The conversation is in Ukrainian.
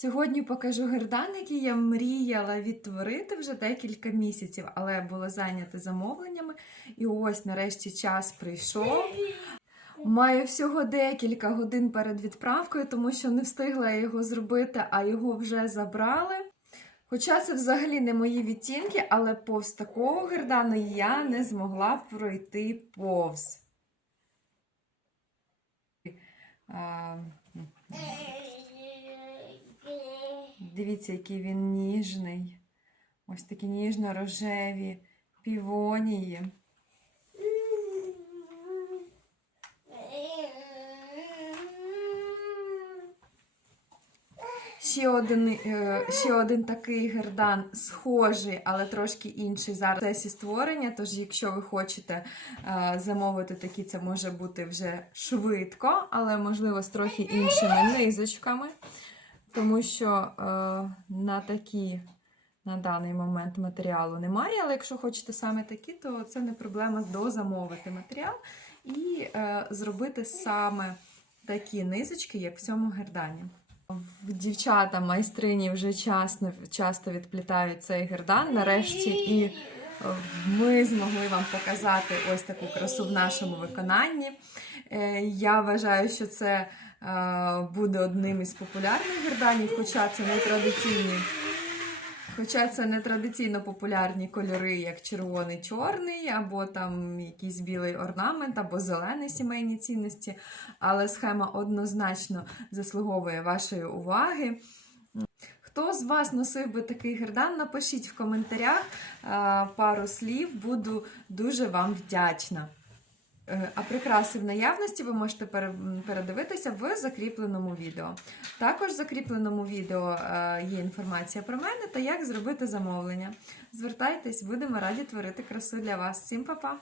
Сьогодні покажу гердан, який я мріяла відтворити вже декілька місяців, але була зайнята замовленнями. І ось нарешті час прийшов. Маю всього декілька годин перед відправкою, тому що не встигла я його зробити, а його вже забрали. Хоча це взагалі не мої відтінки, але повз такого гердану я не змогла пройти повз. А, Дивіться, який він ніжний. Ось такі ніжно-рожеві півонії. Ще один, е, ще один такий гердан схожий, але трошки інший зараз в процесі створення. Тож, якщо ви хочете е, замовити такі, це може бути вже швидко, але можливо з трохи іншими низочками. Тому що е, на такі на даний момент матеріалу немає. Але якщо хочете саме такі, то це не проблема дозамовити матеріал і е, зробити саме такі низочки, як в цьому гердані. Дівчата, майстрині вже часто, часто відплітають цей гердан. Нарешті і ми змогли вам показати ось таку красу в нашому виконанні. Е, Я вважаю, що це е, буде одним із популярних герданів, хоча це не традиційні. Хоча це не традиційно популярні кольори, як червоний, чорний, або там якийсь білий орнамент, або зелений сімейні цінності, але схема однозначно заслуговує вашої уваги. Хто з вас носив би такий гердан? Напишіть в коментарях пару слів, буду дуже вам вдячна. Е, А прикраси в наявності ви можете передивитися в закріпленому відео. Також в закріпленому відео е, є інформація про мене та як зробити замовлення. Звертайтесь, будемо раді творити красу для вас. Всім па-па!